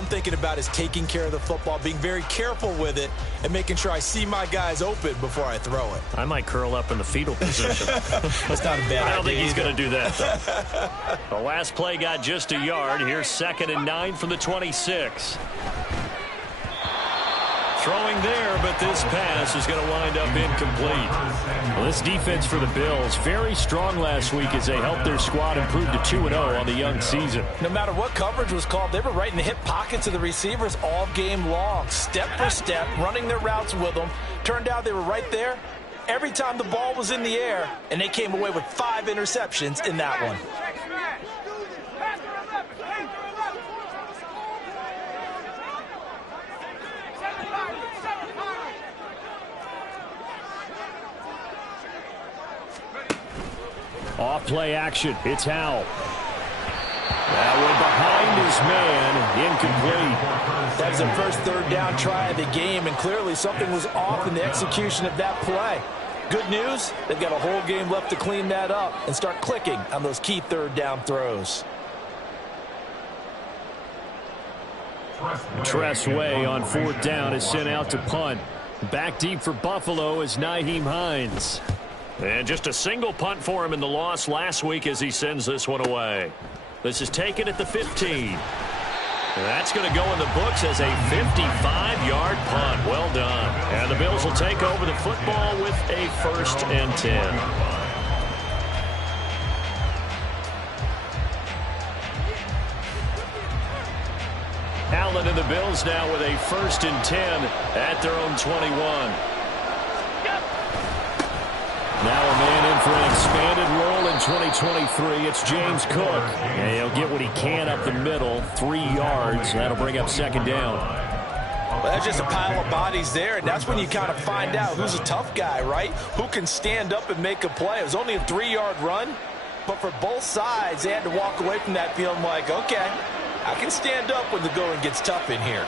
I'm thinking about is taking care of the football, being very careful with it, and making sure I see my guys open before I throw it. I might curl up in the fetal position. That's not a bad idea. I don't think he's going to do that, though. The last play got just a yard. Here's 2nd and 9 from the 26. Throwing there, but this pass is going to wind up incomplete. Well, this defense for the Bills, very strong last week as they helped their squad improve to 2-0 on the young season. No matter what coverage was called, they were right in the hip pockets of the receivers all game long, step for step, running their routes with them. Turned out they were right there every time the ball was in the air, and they came away with 5 interceptions in that one. Off play action. It's Howell. That one behind his man. Incomplete. That was the first 3rd down try of the game, and clearly something was off in the execution of that play. Good news, they've got a whole game left to clean that up and start clicking on those key 3rd down throws. Tressway on 4th down is sent out to punt. Back deep for Buffalo is Nyheim Hines. And just a single punt for him in the loss last week as he sends this one away. This is taken at the 15. And that's going to go in the books as a 55-yard punt. Well done. And the Bills will take over the football with a 1st and 10. Allen and the Bills now with a 1st and 10 at their own 21. Now a man in for an expanded role in 2023. It's James Cook. And he'll get what he can up the middle, 3 yards. That'll bring up 2nd down. Well, that's just a pile of bodies there, and that's when you kind of find out who's a tough guy, right? Who can stand up and make a play. It was only a 3-yard run, but for both sides, they had to walk away from that feeling like, okay, I can stand up when the going gets tough in here.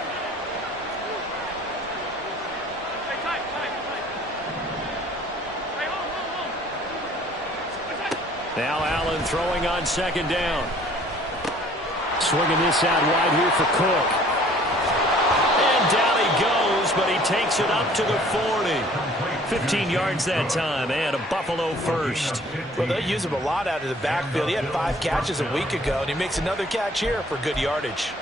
Now Allen throwing on 2nd down. Swinging this out wide here for Cook. And down he goes, but he takes it up to the 40. 15 yards that time, and a Buffalo 1st. Well, they use him a lot out of the backfield. He had 5 catches a week ago, and he makes another catch here for good yardage.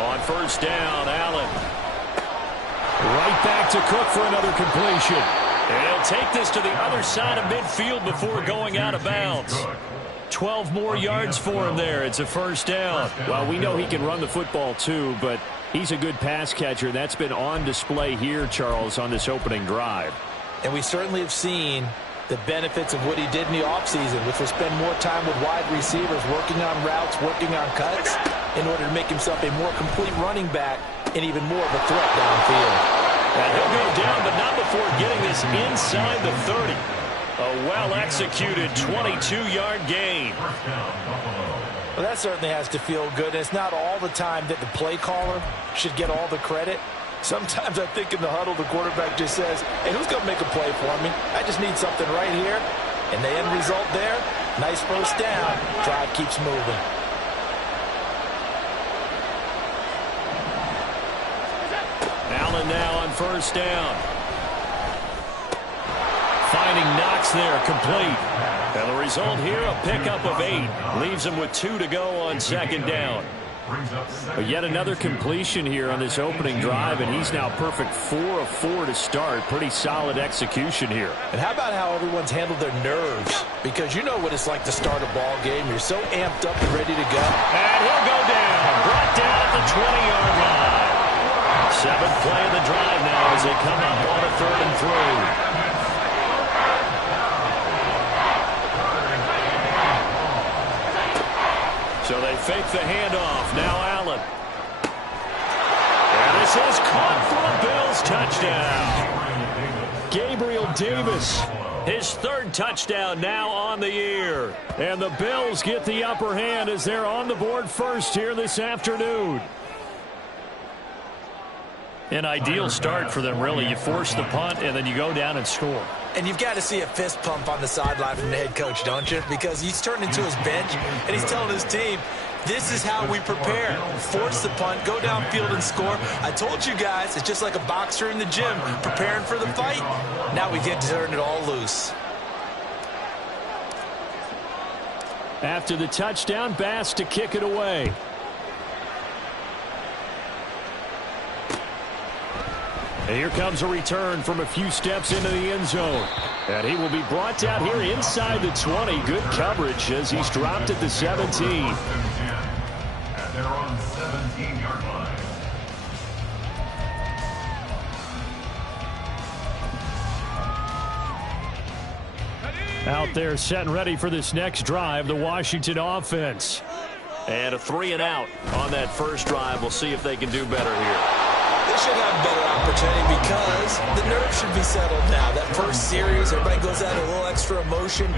On 1st down, Allen. Right back to Cook for another completion. And he'll take this to the other side of midfield before going out of bounds. 12 more yards for him there. It's a 1st down. Well, we know he can run the football too, but he's a good pass catcher. That's been on display here, Charles, on this opening drive. And we certainly have seen the benefits of what he did in the offseason, which was spend more time with wide receivers, working on routes, working on cuts, in order to make himself a more complete running back and even more of a threat downfield. And he'll go down, but not before getting this inside the 30. A well-executed 22-yard gain. Well, that certainly has to feel good. It's not all the time that the play caller should get all the credit. Sometimes I think in the huddle, the quarterback just says, hey, who's going to make a play for me? I just need something right here. And the end result there, nice 1st down. Drive keeps moving. Allen now on 1st down. Finding Knox there, complete. And the result here, a pickup of 8. Leaves him with 2 to go on 2nd down. But yet another completion here on this opening drive, and he's now perfect 4 of 4 to start. Pretty solid execution here. And how about how everyone's handled their nerves? Because you know what it's like to start a ball game. You're so amped up and ready to go. And he'll go down. Brought down at the 20-yard line. 7th play of the drive now as they come up on a 3rd and 3. So they fake the handoff. Now Allen. And this is caught for a Bills touchdown. Gabriel Davis, his 3rd touchdown now on the year. And the Bills get the upper hand as they're on the board first here this afternoon. An ideal start for them, really. You force the punt, and then you go down and score. And you've got to see a fist pump on the sideline from the head coach, don't you? Because he's turned into his bench, and he's telling his team, this is how we prepare. Force the punt, go downfield and score. I told you guys, it's just like a boxer in the gym preparing for the fight. Now we get to turn it all loose. After the touchdown, Bass to kick it away. And here comes a return from a few steps into the end zone. And he will be brought down here inside the 20. Good coverage as he's dropped at the 17. And they're on the 17-yard line. Out there set and ready for this next drive, the Washington offense. And a 3 and out on that first drive. We'll see if they can do better here. They should have a better opportunity because the nerves should be settled now. That first series, everybody goes out a little extra emotion.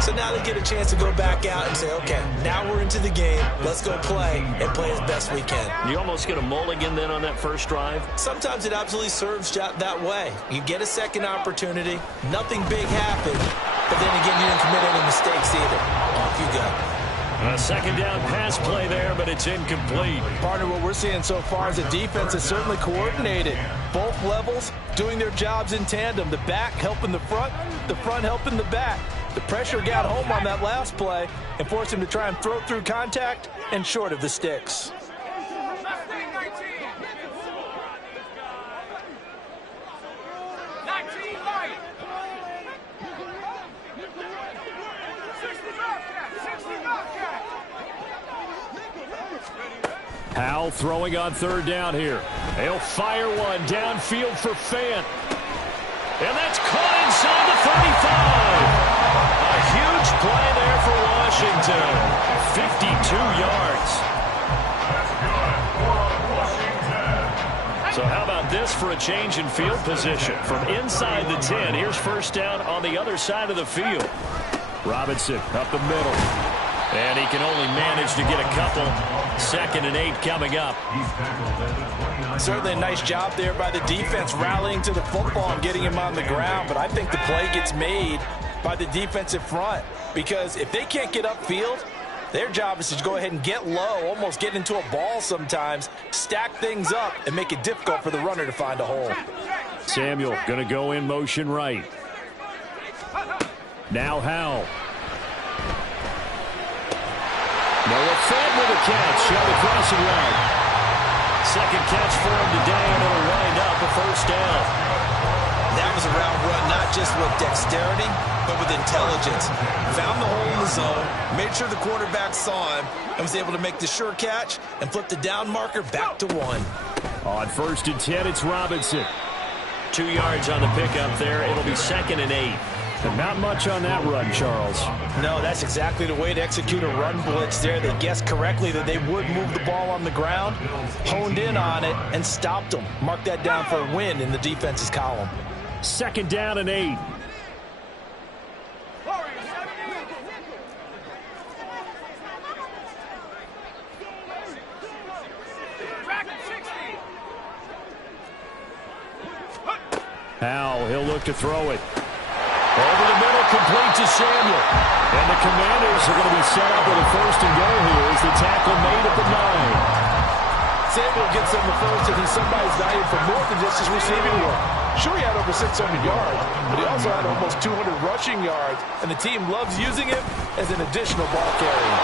So now they get a chance to go back out and say, okay, now we're into the game. Let's go play and play as best we can. You almost get a mulligan then on that first drive? Sometimes it absolutely serves that way. You get a second opportunity. Nothing big happened. But then again, you didn't commit any mistakes either. Off you go. A second down pass play there, but it's incomplete. Partner, what we're seeing so far is the defense is certainly coordinated. Both levels doing their jobs in tandem. The back helping the front helping the back. The pressure got home on that last play and forced him to try and throw through contact and short of the sticks. Howell throwing on third down here. He'll fire one downfield for Fant. And that's caught inside the 35. A huge play there for Washington. 52 yards. So how about this for a change in field position? From inside the 10, here's first down on the other side of the field. Robinson up the middle. And he can only manage to get a couple. 2nd and 8 coming up. Certainly a nice job there by the defense rallying to the football and getting him on the ground. But I think the play gets made by the defensive front. Because if they can't get upfield, their job is to go ahead and get low, almost get into a ball sometimes, stack things up, and make it difficult for the runner to find a hole. Samuel going to go in motion right. Now Howell. Noah Fant with a catch on the crossing route. Second catch for him today, and it'll wind up a first down. That was a route run, not just with dexterity, but with intelligence. Found the hole in the zone, made sure the quarterback saw him, and was able to make the sure catch and flip the down marker back to 1. On 1st and 10, it's Robinson. 2 yards on the pickup there. It'll be 2nd and 8. And not much on that run, Charles. No, that's exactly the way to execute a run blitz there. They guessed correctly that they would move the ball on the ground, honed in on it, and stopped them. Mark that down for a win in the defense's column. 2nd down and 8. Howell, he'll look to throw it. Over the middle, complete to Samuel. And the Commanders are going to be set up with a 1st and goal here as the tackle made at the 9. Samuel gets them the first, and he's somebody's valued for more than just his receiving work. Sure, he had over 600 yards, but he also had almost 200 rushing yards, and the team loves using him as an additional ball carrier.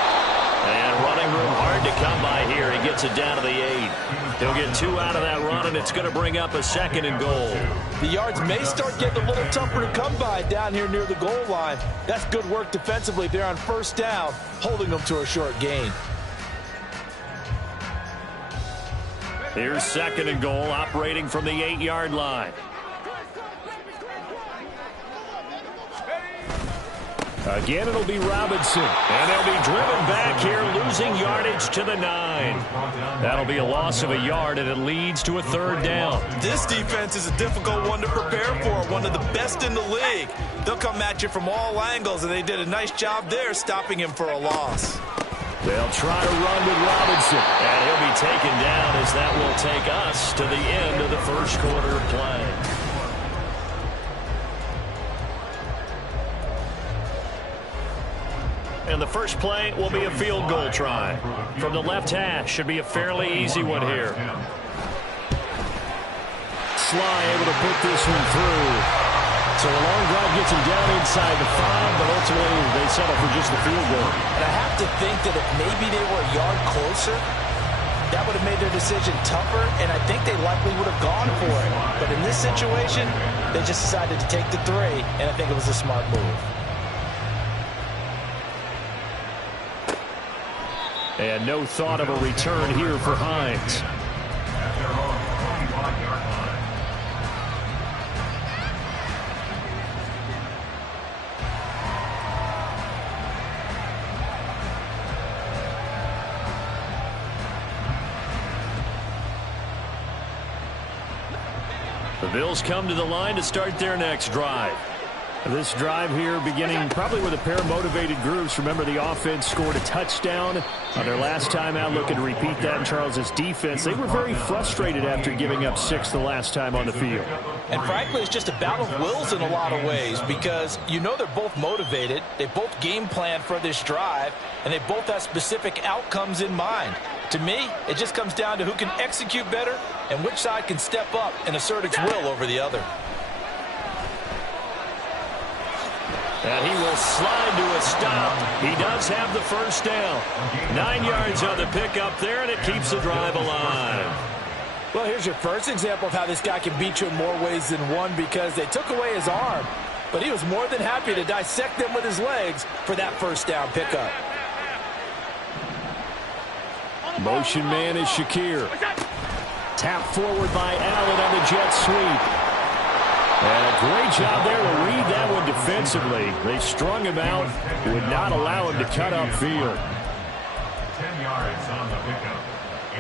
And running room hard to come by here. He gets it down to the 8. He'll get 2 out of that run, and it's going to bring up a 2nd and goal. The yards may start getting a little tougher to come by down here near the goal line. That's good work defensively there on 1st down, holding them to a short gain. Here's 2nd and goal, operating from the 8-yard line. Again, it'll be Robinson. And they'll be driven back here, losing yardage to the 9. That'll be a loss of a yard, and it leads to a 3rd down. This defense is a difficult one to prepare for, one of the best in the league. They'll come at you from all angles, and they did a nice job there stopping him for a loss. They'll try to run with Robinson. And he'll be taken down as that will take us to the end of the first quarter of play. And the first play will be a field goal try. From the left hash, should be a fairly easy one here. Sly able to put this one through. So a long drive gets him down inside the 5, but ultimately they settle for just the field goal. And I have to think that if maybe they were a yard closer, that would have made their decision tougher, and I think they likely would have gone for it. But in this situation, they just decided to take the 3, and I think it was a smart move. And no thought of a return here for Hines. At their own 25-yard line. The Bills come to the line to start their next drive. This drive here beginning probably with a pair of motivated groups. Remember, the offense scored a touchdown on their last time out. Looking to repeat that in Charles's defense. They were very frustrated after giving up 6 the last time on the field. And frankly, it's just a battle of wills in a lot of ways because you know they're both motivated. They both game plan for this drive, and they both have specific outcomes in mind. To me, it just comes down to who can execute better and which side can step up and assert its will over the other. And he will slide to a stop. He does have the first down. 9 yards on the pickup there, and it keeps the drive alive. Well, here's your first example of how this guy can beat you in more ways than one because they took away his arm, but he was more than happy to dissect them with his legs for that first down pickup. Motion man is Shakir. Tap forward by Allen on the jet sweep. And a great job there to read that one defensively. They strung him out, would not allow him to cut upfield. 10 yards on the pickup.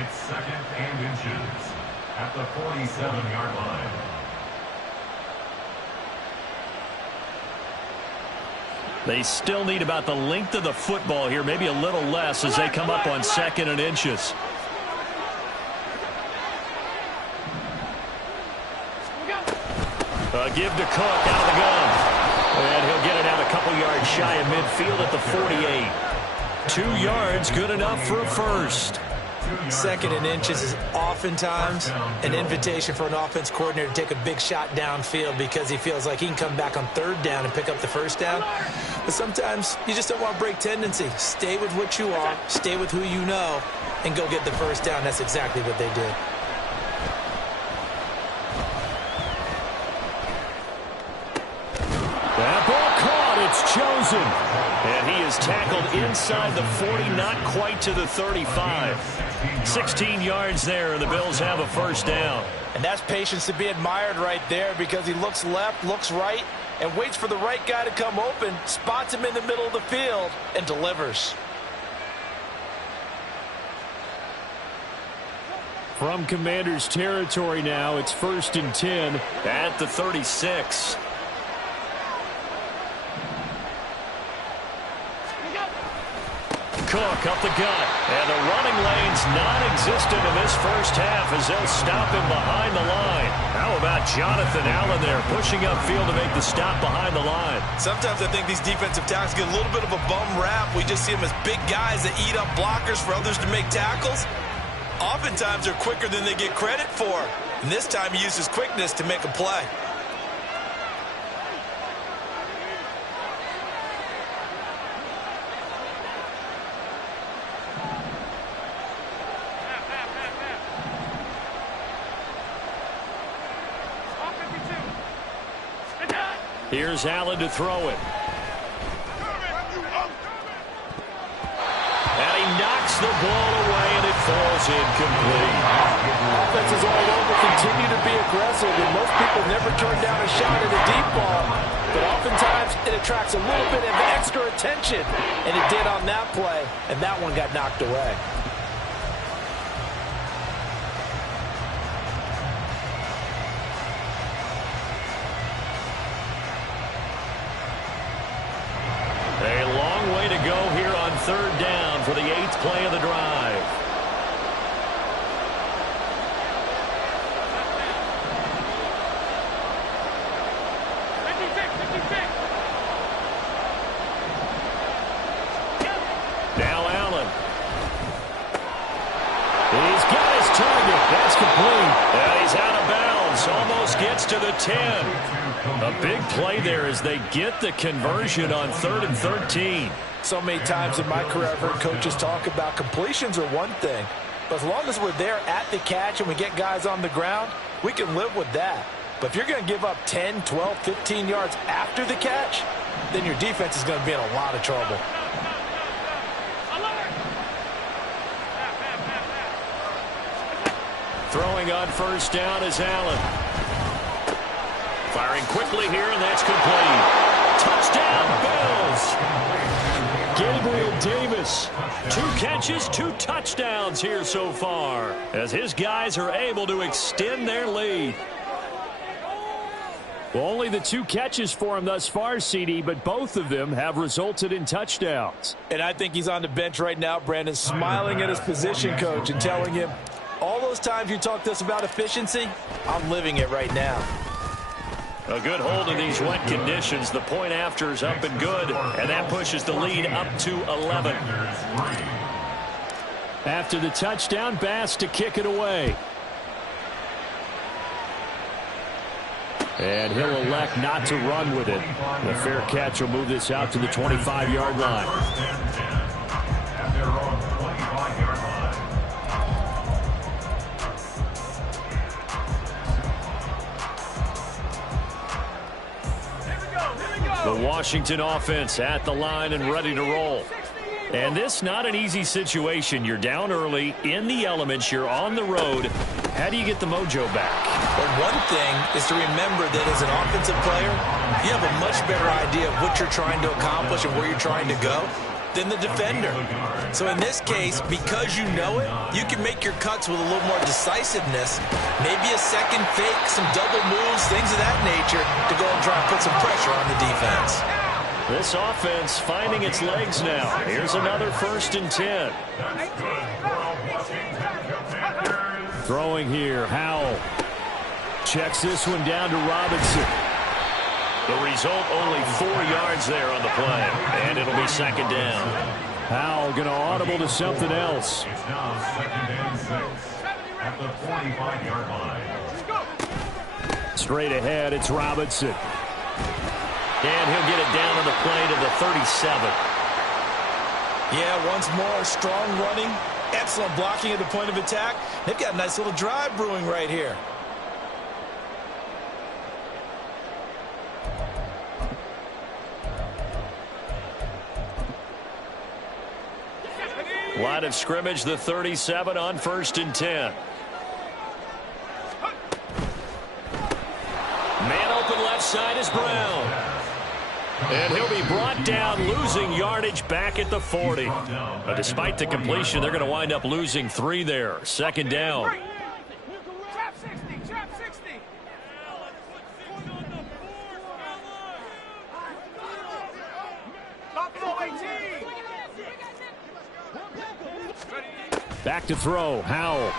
It's 2nd and inches at the 47-yard line. They still need about the length of the football here, maybe a little less as they come up on 2nd and inches. Give to Cook out of the gun. And he'll get it out a couple yards shy of midfield at the 48. 2 yards, good enough for a first. 2nd and inches is oftentimes an invitation for an offense coordinator to take a big shot downfield because he feels like he can come back on 3rd down and pick up the first down. But sometimes you just don't want to break tendency. Stay with what you are, stay with who you know, and go get the first down. That's exactly what they did. That ball caught. It's chosen. And he is tackled inside the 40, not quite to the 35. 16 yards there, and the Bills have a first down. And that's patience to be admired right there because he looks left, looks right, and waits for the right guy to come open, spots him in the middle of the field, and delivers. From Commanders territory now, it's 1st and 10 at the 36. Cook up the gut, and the running lane's non-existent in this first half as they'll stop him behind the line. How about Jonathan Allen there pushing upfield to make the stop behind the line? Sometimes I think these defensive tackles get a little bit of a bum rap. We just see them as big guys that eat up blockers for others to make tackles. Oftentimes they're quicker than they get credit for. And this time he uses quickness to make a play. Here's Allen to throw it. And he knocks the ball away, and it falls incomplete. Offenses all over continue to be aggressive, and most people never turn down a shot at a deep ball. But oftentimes it attracts a little bit of extra attention, and it did on that play, and that one got knocked away. third down for the 8th play of the drive. Now Allen. He's got his target. That's complete. And he's out of bounds. Almost gets to the 10. A big play there as they get the conversion on 3rd and 13. So many times in my career I've heard coaches talk about completions are one thing, but as long as we're there at the catch and we get guys on the ground, we can live with that. But if you're going to give up 10, 12, 15 yards after the catch, then your defense is going to be in a lot of trouble. Throwing on first down is Allen. Firing quickly here, and that's complete. Touchdown, Bills! Gabriel Davis. 2 catches, 2 touchdowns here so far, as his guys are able to extend their lead. Well, only the 2 catches for him thus far, CD, but both of them have resulted in touchdowns. And I think he's on the bench right now, Brandon, smiling at his position coach and telling him, all those times you talked to us about efficiency, I'm living it right now. A good hold of these wet conditions. The point after is up and good, and that pushes the lead up to 11. After the touchdown, Bass to kick it away. And he'll elect not to run with it. The fair catch will move this out to the 25-yard line. At their own 25-yard line. The Washington offense at the line and ready to roll. And this not an easy situation. You're down early, in the elements, you're on the road. How do you get the mojo back? But one thing is to remember that as an offensive player, you have a much better idea of what you're trying to accomplish and where you're trying to go than the defender. So in this case, because you know it, you can make your cuts with a little more decisiveness, maybe a second fake, some double moves, things of that nature to go and try and put some pressure on the defense. This offense finding its legs now. Here's another 1st and 10. Throwing here, Howell. Checks this one down to Robinson. The result, only 4 yards there on the play, and it'll be 2nd down. Howell going to audible to something else. It's now 2nd and 6 at the 45-yard line. Straight ahead, it's Robinson. And he'll get it down on the play to the 37. Yeah, once more, strong running, excellent blocking at the point of attack. They've got a nice little drive brewing right here. Line of scrimmage, the 37 on 1st and 10. Man open left side is Brown. And he'll be brought down, losing yardage back at the 40. But despite the completion, they're going to wind up losing 3 there. 2nd down. Back to throw, Howell.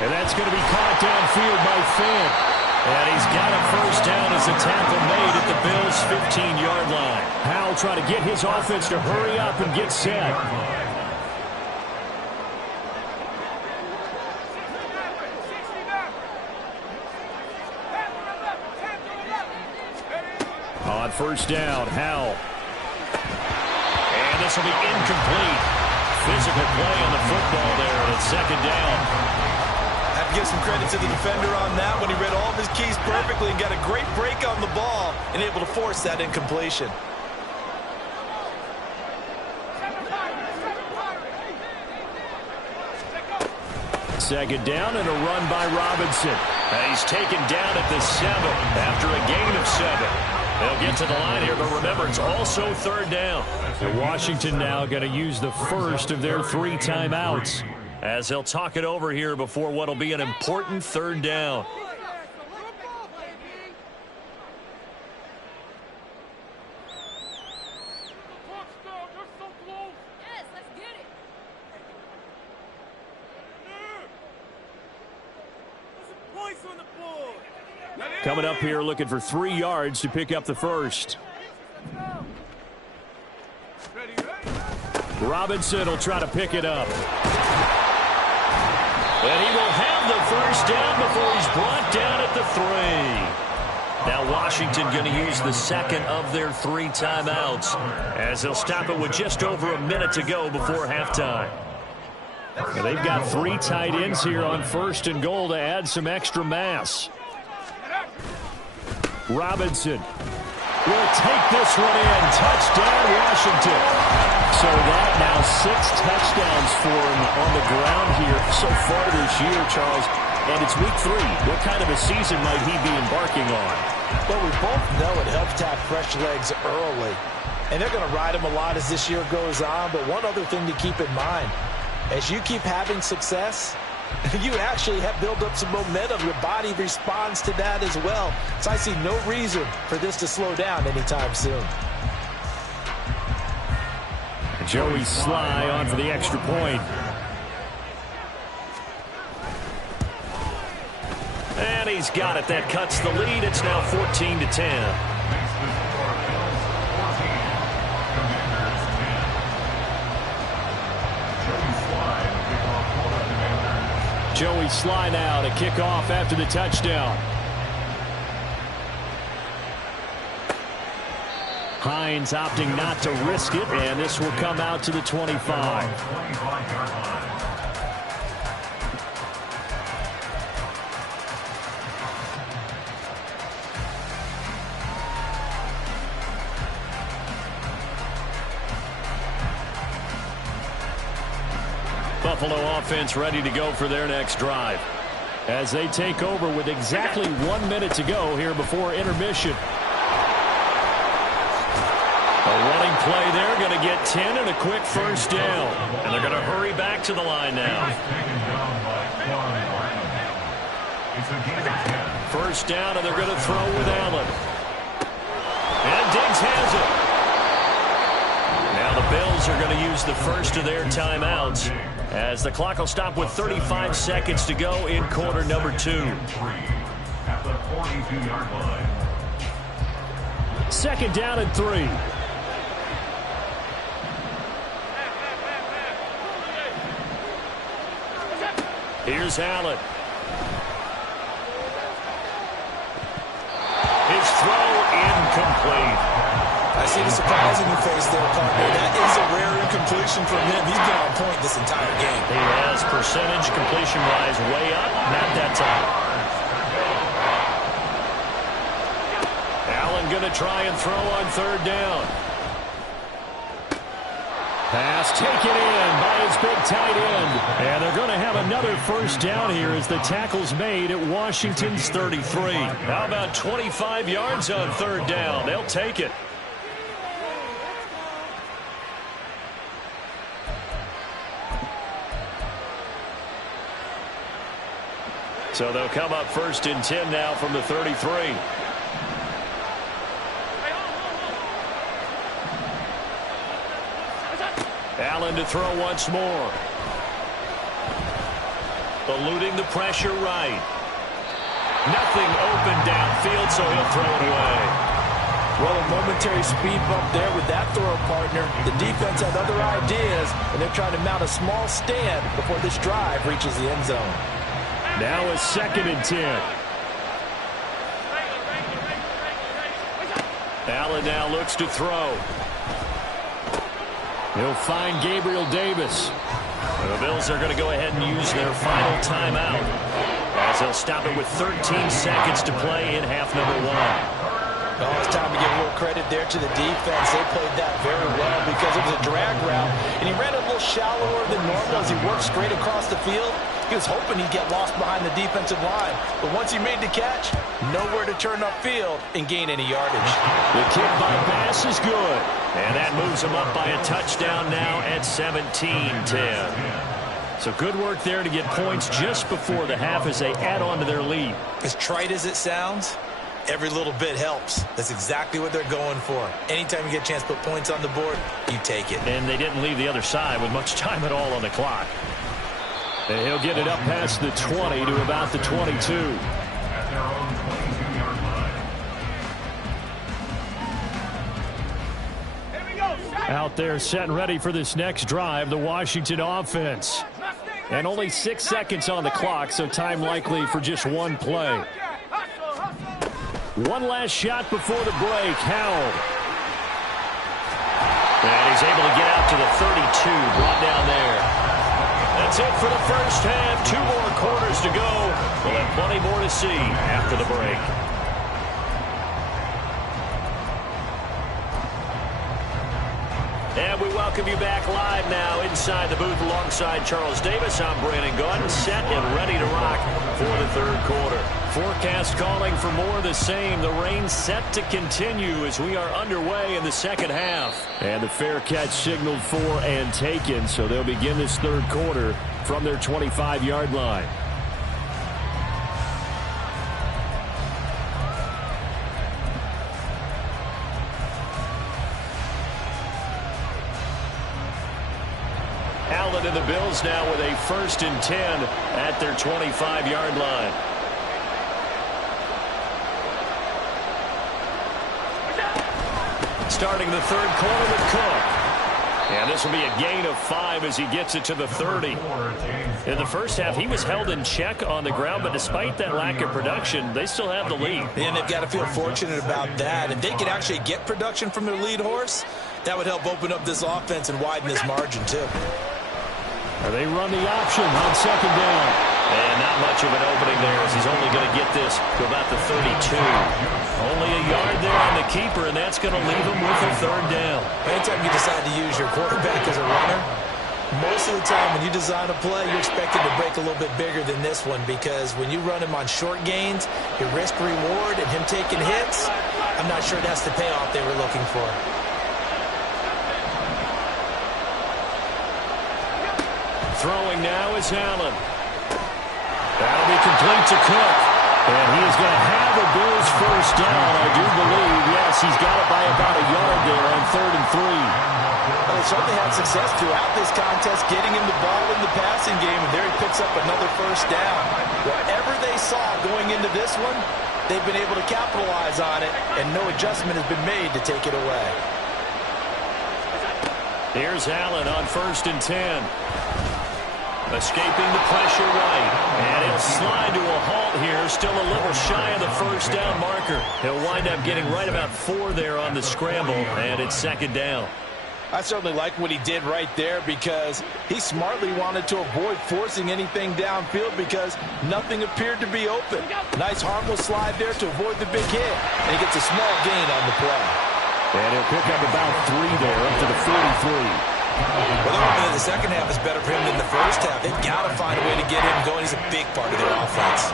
And that's going to be caught downfield by Finn. And he's got a 1st down as the tackle made at the Bills' 15-yard line. Howell trying to get his offense to hurry up and get set. On 1st down, Howell. And this will be incomplete. Physical play on the football there, and it's 2nd down. I have to give some credit to the defender on that when he read all of his keys perfectly and got a great break on the ball and able to force that incompletion. Second down and a run by Robinson. And he's taken down at the 7 after a gain of 7. They'll get to the line here, but remember, it's also 3rd down. And Washington now going to use the first of their 3 timeouts, as they'll talk it over here before what will be an important 3rd down. Coming up here looking for 3 yards to pick up the first. Robinson will try to pick it up. And he will have the first down before he's brought down at the 3. Now Washington going to use the second of their 3 timeouts as they'll stop it with just over a minute to go before halftime. And they've got 3 tight ends here on 1st and goal to add some extra mass. Robinson will take this one in. Touchdown, Washington. So that now 6 touchdowns for him on the ground here so far this year, Charles. And it's week 3. What kind of a season might he be embarking on? Well, we both know it helps to have fresh legs early. And they're going to ride him a lot as this year goes on. But one other thing to keep in mind, as you keep having success, you actually have built up some momentum. Your body responds to that as well. So I see no reason for this to slow down anytime soon. Joey Sly on for the extra point. And he's got it. That cuts the lead. It's now 14-10. Joey Sly now to kick off after the touchdown. Hines opting not to risk it, and this will come out to the 25. Buffalo offense ready to go for their next drive. As they take over with exactly 1 minute to go here before intermission. A running play there, going to get 10 and a quick first down. And they're going to hurry back to the line now. First down, and they're going to throw with Allen. And Diggs has it. Now the Bills are going to use the first of their timeouts as the clock will stop with 35 seconds to go in quarter number 2. At the 42-yard line. 2nd down and 3. Here's Allen. His throw incomplete. I see the surprise in your face there, partner. That is a rare incompletion from him. He's been on point this entire game. He has percentage completion-wise way up. Not that time. Allen going to try and throw on 3rd down. Pass taken in by his big tight end. And they're going to have another first down here as the tackle's made at Washington's 33. How about 25 yards on 3rd down? They'll take it. So they'll come up 1st and 10 now from the 33. Allen to throw once more. Eluding the pressure right. Nothing open downfield, so he'll throw it away. Well, a momentary speed bump there with that throw, partner. The defense had other ideas, and they're trying to mount a small stand before this drive reaches the end zone. Now a 2nd and 10. Allen now looks to throw. He'll find Gabriel Davis. The Bills are going to go ahead and use their final timeout as they'll stop it with 13 seconds to play in half number 1. Oh, it's time to give a little credit there to the defense. They played that very well because it was a drag route, and he ran a little shallower than normal as he worked straight across the field. He was hoping he'd get lost behind the defensive line, but once he made the catch, nowhere to turn upfield and gain any yardage. The kick by pass is good, and that moves him up by a touchdown now at 17-10. So good work there to get points just before the half as they add on to their lead. As trite as it sounds, every little bit helps. That's exactly what they're going for. Anytime you get a chance to put points on the board, you take it. And they didn't leave the other side with much time at all on the clock. And he'll get it up past the 20 to about the 22. Out there set and ready for this next drive, the Washington offense. And only 6 seconds on the clock, so time likely for just one play. One last shot before the break. Howell. And he's able to get out to the 32, brought down there. That's it for the first half. 2 more quarters to go. We'll have plenty more to see after the break. And we welcome you back live now inside the booth alongside Charles Davis. I'm Brandon Gunn, set and ready to rock for the third quarter. Forecast calling for more of the same. The rain set to continue as we are underway in the second half. And the fair catch signaled for and taken, so they'll begin this third quarter from their 25-yard line. Allen and the Bills now with a 1st and 10 at their 25-yard line. Starting the third quarter with Cook. And this will be a gain of 5 as he gets it to the 30. In the first half, he was held in check on the ground, but despite that lack of production, they still have the lead. And they've got to feel fortunate about that. If they could actually get production from their lead horse, that would help open up this offense and widen this margin, too. They run the option on second down. And not much of an opening there as he's only going to get this to about the 32. Only a yard there on the keeper, and that's going to leave him with a third down. Anytime you decide to use your quarterback as a runner, most of the time when you design a play, you're expected to break a little bit bigger than this one, because when you run him on short gains, your risk-reward and him taking hits, I'm not sure that's the payoff they were looking for. Throwing now is Allen. That'll be complete to Cook. And he is going to have the Bills first down, I do believe. Yes, he's got it by about a yard there on 3rd and 3. Well, they certainly had success throughout this contest, getting him the ball in the passing game, and there he picks up another first down. Whatever they saw going into this one, they've been able to capitalize on it, and no adjustment has been made to take it away. Here's Allen on 1st and 10. Escaping the pressure right. And he'll slide to a halt here. Still a little shy of the first down marker. He'll wind up getting right about 4 there on the scramble. And it's 2nd down. I certainly like what he did right there, because he smartly wanted to avoid forcing anything downfield because nothing appeared to be open. Nice harmless slide there to avoid the big hit. And he gets a small gain on the play. And he'll pick up about 3 there up to the 43. Well, they're hoping that the second half is better for him than the first half. They've got to find a way to get him going. He's a big part of their offense.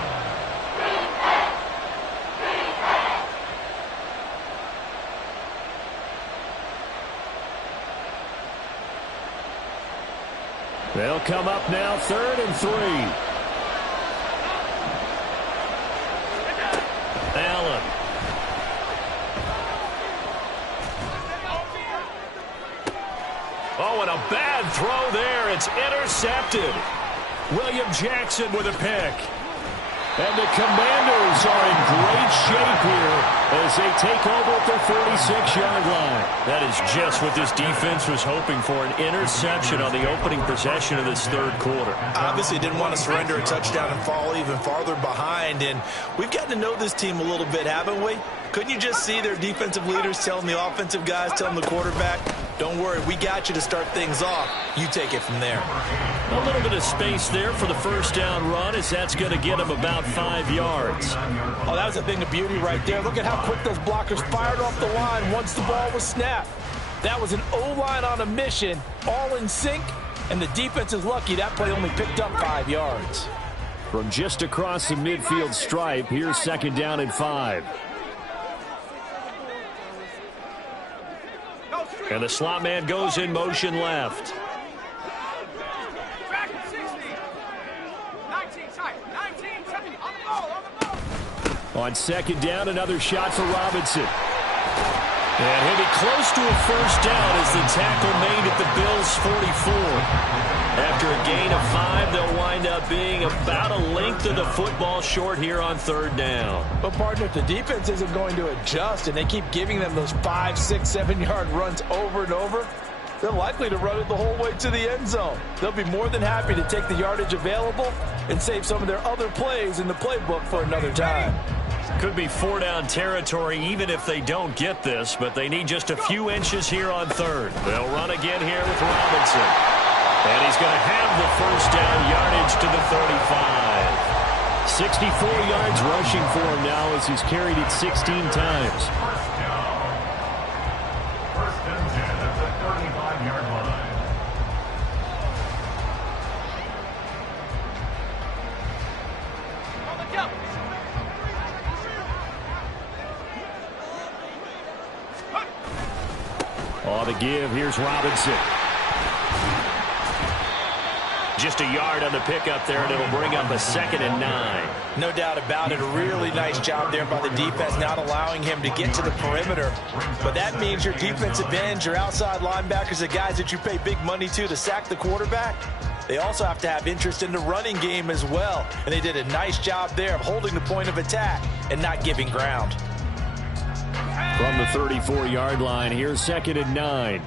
They'll come up now 3rd and 3. Allen. Oh, and a bad throw there. It's intercepted. William Jackson with a pick. And the Commanders are in great shape here as they take over at their 46-yard line. That is just what this defense was hoping for, an interception on the opening possession of this third quarter. Obviously didn't want to surrender a touchdown and fall even farther behind. And we've gotten to know this team a little bit, haven't we? Couldn't you just see their defensive leaders telling the offensive guys, telling the quarterback, don't worry, we got you to start things off. You take it from there. A little bit of space there for the first down run, as that's going to get him about 5 yards. Oh, that was a thing of beauty right there. Look at how quick those blockers fired off the line once the ball was snapped. That was an O-line on a mission, all in sync, and the defense is lucky that play only picked up 5 yards. From just across the midfield stripe, here's 2nd down and 5. And the slot man goes in motion left. On 2nd down, another shot for Robinson. And he'll be close to a first down as the tackle made at the Bills' 44. After a gain of 5, they'll wind up being about a length of the football short here on third down. But, partner, if the defense isn't going to adjust and they keep giving them those 5, 6, 7-yard runs over and over, they're likely to run it the whole way to the end zone. They'll be more than happy to take the yardage available and save some of their other plays in the playbook for another time. Could be 4-down territory even if they don't get this, but they need just a few inches here on third. They'll run again here with Robinson. And he's going to have the first down, yardage to the 35. 64 yards rushing for him now as he's carried it 16 times. First and 10 at the 35-yard line. On the give, here's Robinson. Just a yard on the pickup there, and it'll bring up a 2nd and 9. No doubt about it. A really nice job there by the defense, not allowing him to get to the perimeter. But that means your defensive ends, your outside linebackers, the guys that you pay big money to sack the quarterback, they also have to have interest in the running game as well. And they did a nice job there of holding the point of attack and not giving ground. From the 34-yard line, here's 2nd and 9.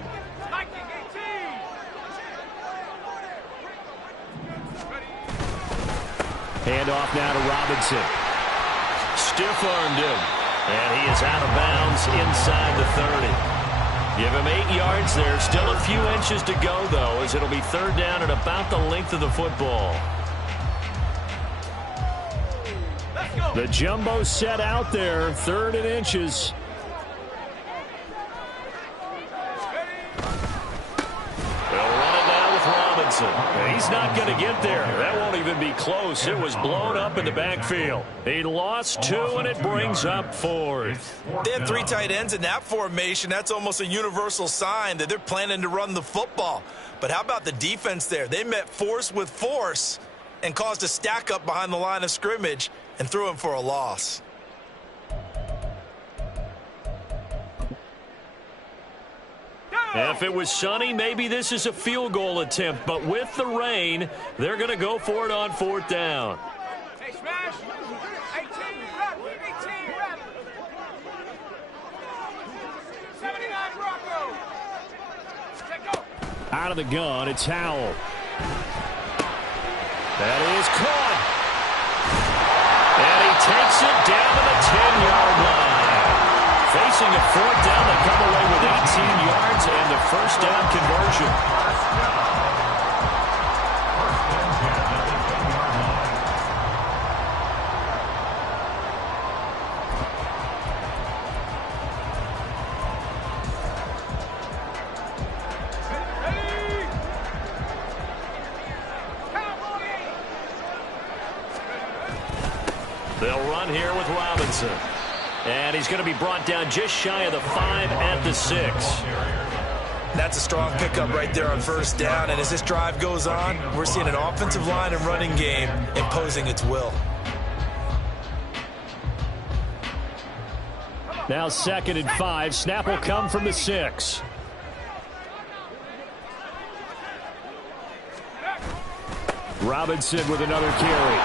Handoff now to Robinson. Stiff-armed him. And he is out of bounds inside the 30. Give him 8 yards there. Still a few inches to go, though, as it'll be third down at about the length of the football. The jumbo set out there, 3rd and inches. They'll run it down with Robinson. He's not going to get there. That won't even be close. It was blown up in the backfield. He lost 2, and it brings up 4th. They have 3 tight ends in that formation. That's almost a universal sign that they're planning to run the football. But how about the defense there? They met force with force and caused a stack up behind the line of scrimmage and threw him for a loss. If it was sunny, maybe this is a field goal attempt. But with the rain, they're going to go for it on 4th down. Hey, smash! 18, run! 18, run! 79, Rocco! Go! Out of the gun, it's Howell. That is caught. And he takes it down to the 10-yard line. Facing a 4th down, they come away with 18 yards and the first down conversion. They'll run here with Robinson. And he's going to be brought down just shy of the 5 at the 6. That's a strong pickup right there on first down. And as this drive goes on, we're seeing an offensive line and running game imposing its will. Now 2nd and 5. Snap will come from the 6. Robinson with another carry.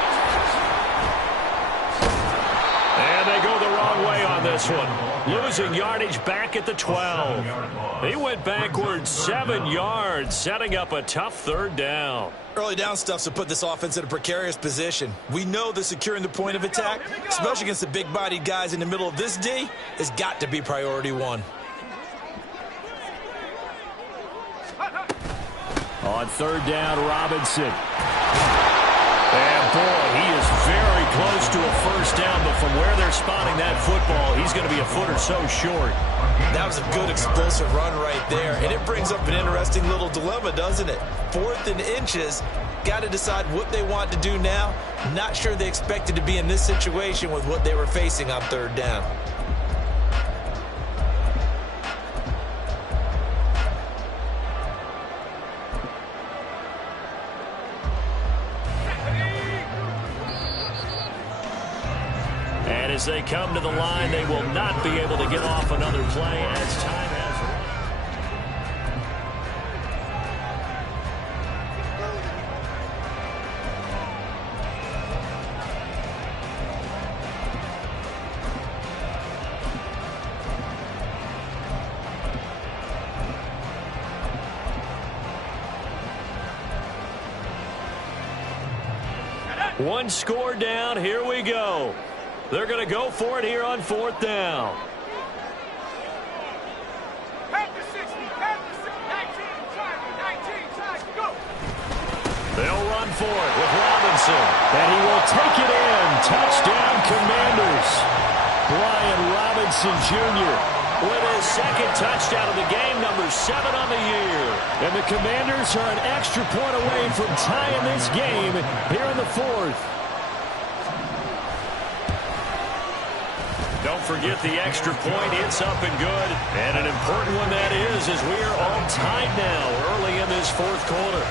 And they go the wrong way on this one. Losing yardage back at the 12. He went backwards 7 yards, setting up a tough third down. Early down stuff's to put this offense in a precarious position. We know that securing the point of attack, especially against the big-bodied guys in the middle of this D, has got to be priority 1. On third down, Robinson. And, boy, he is very close to a first down, but from where they're spotting that football, he's going to be a foot or so short. That was a good explosive run right there, and it brings up an interesting little dilemma, doesn't it? 4th and inches, got to decide what they want to do now. Not sure they expected to be in this situation with what they were facing on third down. And as they come to the line, they will not be able to get off another play as time has run. One score down. Here we go. They're going to go for it here on 4th down. Pass the 60. Pass the 60. 19 times, go. They'll run for it with Robinson. And he will take it in. Touchdown, Commanders. Brian Robinson Jr. with his second touchdown of the game, number 7 on the year. And the Commanders are an extra point away from tying this game here in the 4th. Don't forget the extra point. It's up and good. And an important one that is, as we are all tied now early in this 4th quarter.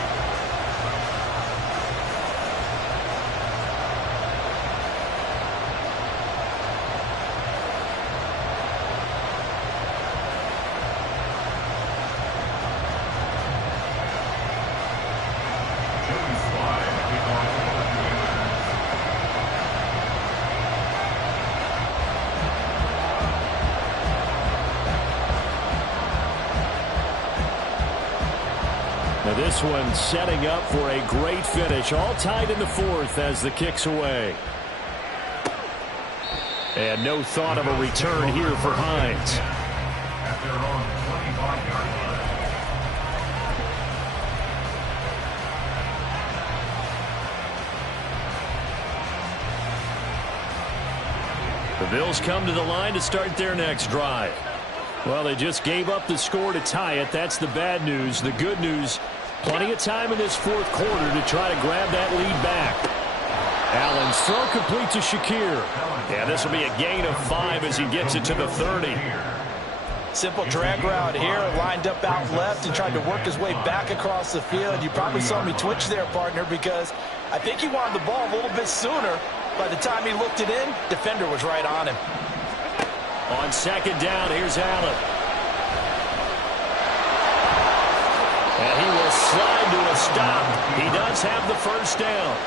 This one setting up for a great finish. All tied in the 4th as the kick's away. And no thought of a return here for Hines. At their own 25-yard line. The Bills come to the line to start their next drive. Well, they just gave up the score to tie it. That's the bad news. The good news, plenty of time in this 4th quarter to try to grab that lead back. Allen's throw complete to Shakir. Yeah, this will be a gain of 5 as he gets it to the 30. Simple drag route here, lined up out left and tried to work his way back across the field. You probably saw me twitch there, partner, because I think he wanted the ball a little bit sooner. By the time he looked it in, defender was right on him. On 2nd down, here's Allen. And he will slide to a stop. He does have the first down.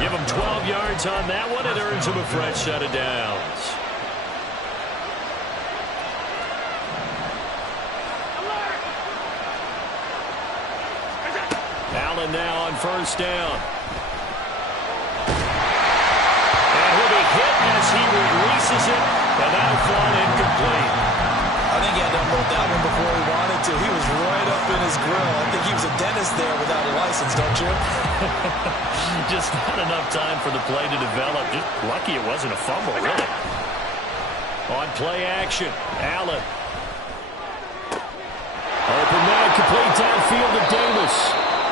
Give him 12 yards on that one. It earns him a fresh set of downs. Allen now on 1st down. And he'll be hit as he releases it. And that'll fall incomplete. I think he had to unload that one before he wanted to. He was right up in his grill. I think he was a dentist there without a license, don't you? Just not enough time for the play to develop. Just lucky it wasn't a fumble, really. On play action, Allen. Open man, complete downfield to Davis.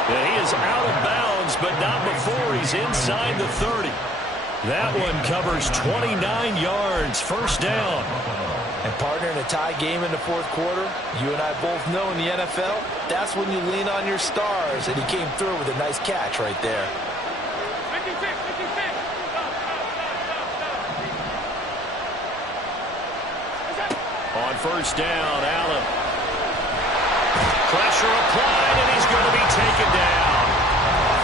And he is out of bounds, but not before he's inside the 30. That one covers 29 yards, first down. And partner, in a tie game in the 4th quarter, you and I both know in the NFL, that's when you lean on your stars. And he came through with a nice catch right there. 56. On 1st down, Allen. Pressure applied, and he's going to be taken down.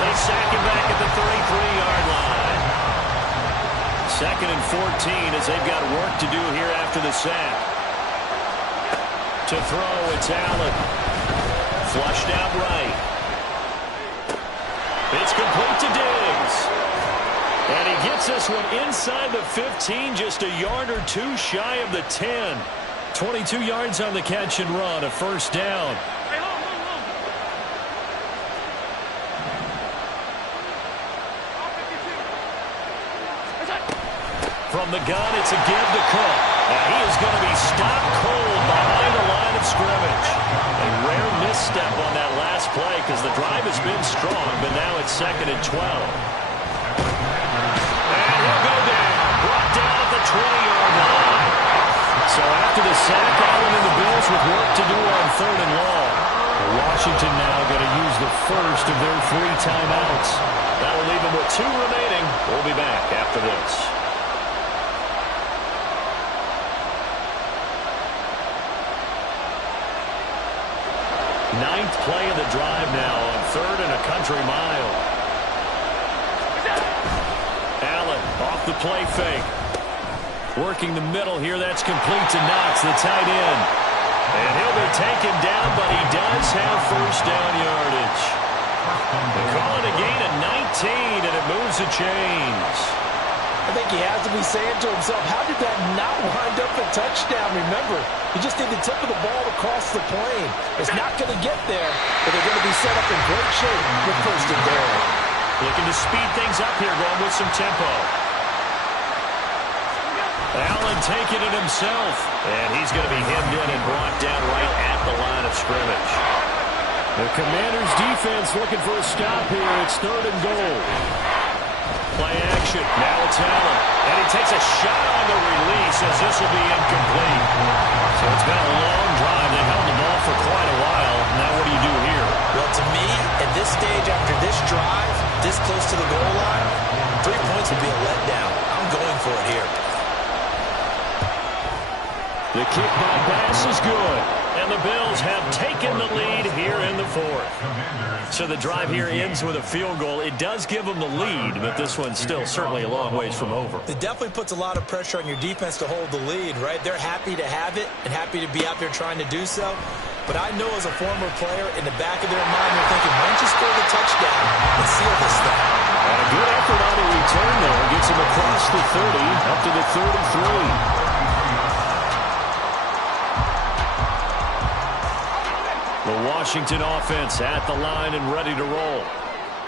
They sack him back at the 33-yard line. 2nd and 14 as they've got work to do here after the sack. To throw, it's Allen. Flushed out right. It's complete to Diggs. And he gets this one inside the 15, just a yard or two shy of the 10. 22 yards on the catch and run, a first down. From the gun, it's a give to Cook. And he is going to be stopped cold behind the line of scrimmage. A rare misstep on that last play because the drive has been strong, but now it's 2nd and 12. And he'll go down, brought down at the 20-yard line. So after the sack, Allen and the Bills with work to do on 3rd and long. Washington now going to use the first of their 3 timeouts. That will leave them with 2 remaining. We'll be back after this. Ninth play of the drive now on 3rd and a country mile. Allen off the play fake. Working the middle here. That's complete to Knox, the tight end. And he'll be taken down, but he does have first down yardage. They call it a gain of 19, and it moves the chains. I think he has to be saying to himself, how did that not wind up a touchdown? Remember, he just did the tip of the ball across the plane. It's not going to get there, but they're going to be set up in great shape with first and goal. Looking to speed things up here, going with some tempo. Allen taking it himself, and he's going to be hemmed in and brought down right at the line of scrimmage. The Commanders' defense looking for a stop here. It's 3rd and goal. Play action. Now it's Allen. And he takes a shot on the release as this will be incomplete. So it's been a long drive. They held the ball for quite a while. Now what do you do here? Well, to me, at this stage after this drive, this close to the goal line, 3 points would be a letdown. I'm going for it here. The kick by pass is good. And the Bills have taken the lead here in the 4th. So the drive here ends with a field goal. It does give them the lead, but this one's still certainly a long ways from over. It definitely puts a lot of pressure on your defense to hold the lead, right? They're happy to have it and happy to be out there trying to do so. But I know as a former player, in the back of their mind, they're thinking, why don't you score the touchdown and seal this thing? And a good effort on the return there. Gets him across the 30, up to the 33. The Washington offense at the line and ready to roll.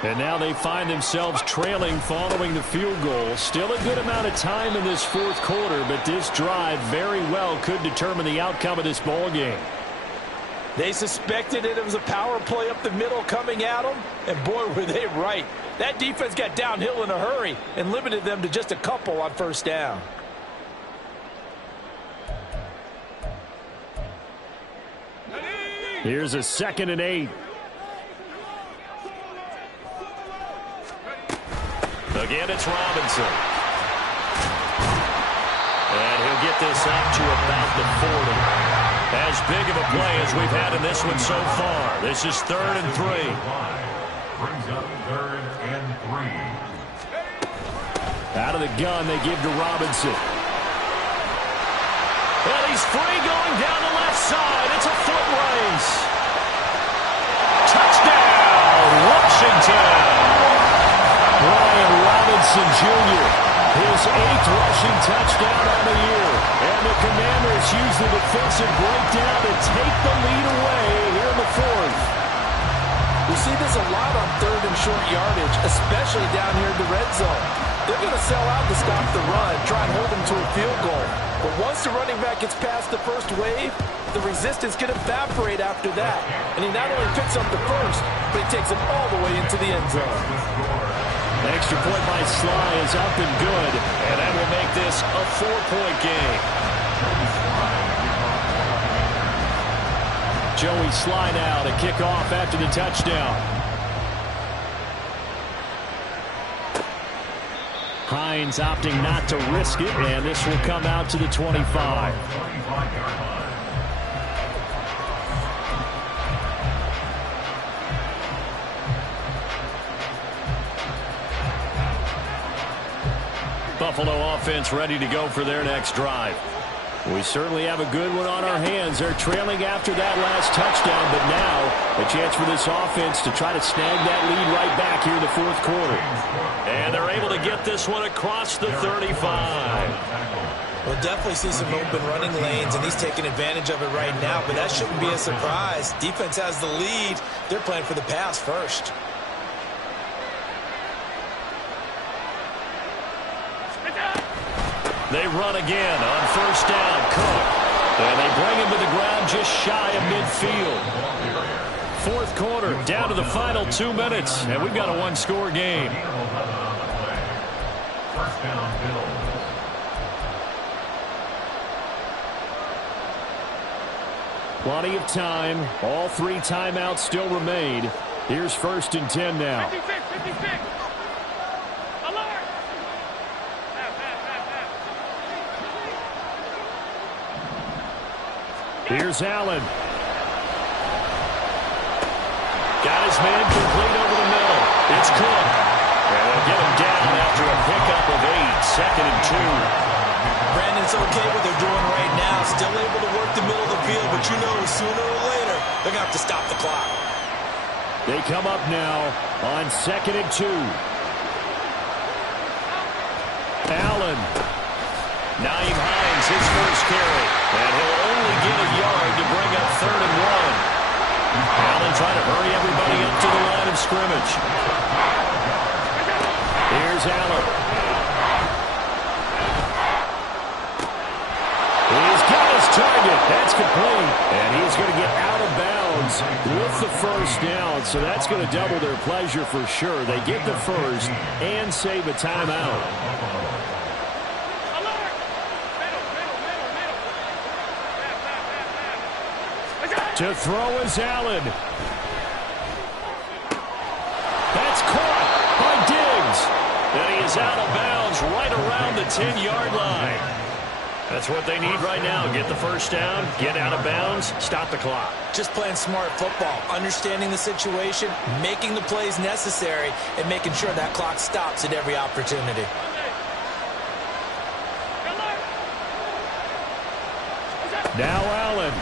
And now they find themselves trailing following the field goal. Still a good amount of time in this 4th quarter, but this drive very well could determine the outcome of this ball game. They suspected it was a power play up the middle coming at them, and boy, were they right. That defense got downhill in a hurry and limited them to just a couple on first down. Here's a 2nd and 8. Again, it's Robinson. And he'll get this up to about the 40. As big of a play as we've had in this one so far. This is 3rd and 3. Brings up 3rd and 3. Out of the gun, they give to Robinson. And he's free going down the left side. It's a foot race. Touchdown, Washington. Brian Robinson Jr., his 8th rushing touchdown on the year. And the Commanders use the defensive breakdown to take the lead away here in the 4th. We see this a lot on 3rd and short yardage, especially down here in the red zone. They're going to sell out to stop the run, try and hold them to a field goal. But once the running back gets past the first wave, the resistance can evaporate after that. And he not only picks up the first, but he takes it all the way into the end zone. The extra point by Sly is up and good. And that will make this a 4-point game. Joey Sly now to kick off after the touchdown. Hines opting not to risk it, and this will come out to the 25. Buffalo offense ready to go for their next drive. We certainly have a good one on our hands. They're trailing after that last touchdown, but now a chance for this offense to try to snag that lead right back here in the 4th quarter. And they're able to get this one across the 35. We'll definitely see some open running lanes, and he's taking advantage of it right now, but that shouldn't be a surprise. Defense has the lead. They're playing for the pass first. They run again on first down. Cook. And they bring him to the ground just shy of midfield. 4th quarter, down to the final 2 minutes, and we've got a 1-score game. First down, Bills. Plenty of time. All 3 timeouts still remain. Here's 1st and 10 now. 56, 56. Alert! Here's Allen. Got his man complete over the middle. It's Cook. And they'll get him down after a pickup of 8, 2nd and 2. Brandon, it's okay what they're doing right now. Still able to work the middle of the field, but you know sooner or later they're going to have to stop the clock. They come up now on 2nd and 2. Allen. Naeem Hines, his first carry. And he'll only get a yard to bring up 3rd and 1. Allen trying to hurry everybody up to the line of scrimmage. Here's Allen. He's got his target. That's complete. And he's going to get out of bounds with the first down. So that's going to double their pleasure for sure. They get the first and save a timeout. To throw is Allen. That's caught by Diggs. And he is out of bounds right around the 10-yard line. That's what they need right now. Get the first down, get out of bounds, stop the clock. Just playing smart football, understanding the situation, making the plays necessary, and making sure that clock stops at every opportunity. Now Allen.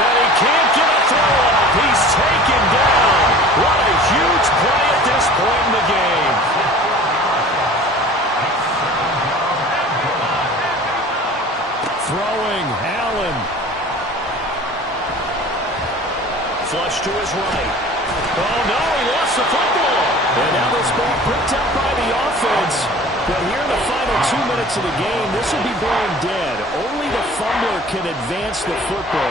And he can't get a throw off. He's taken down. What a huge play at this point in the game. Throwing, Allen. Flush to his right. Oh, no, he lost the football. And now this ball picked up by the offense. But here in the final 2 minutes of the game, this will be blown dead. Only the fumbler can advance the football.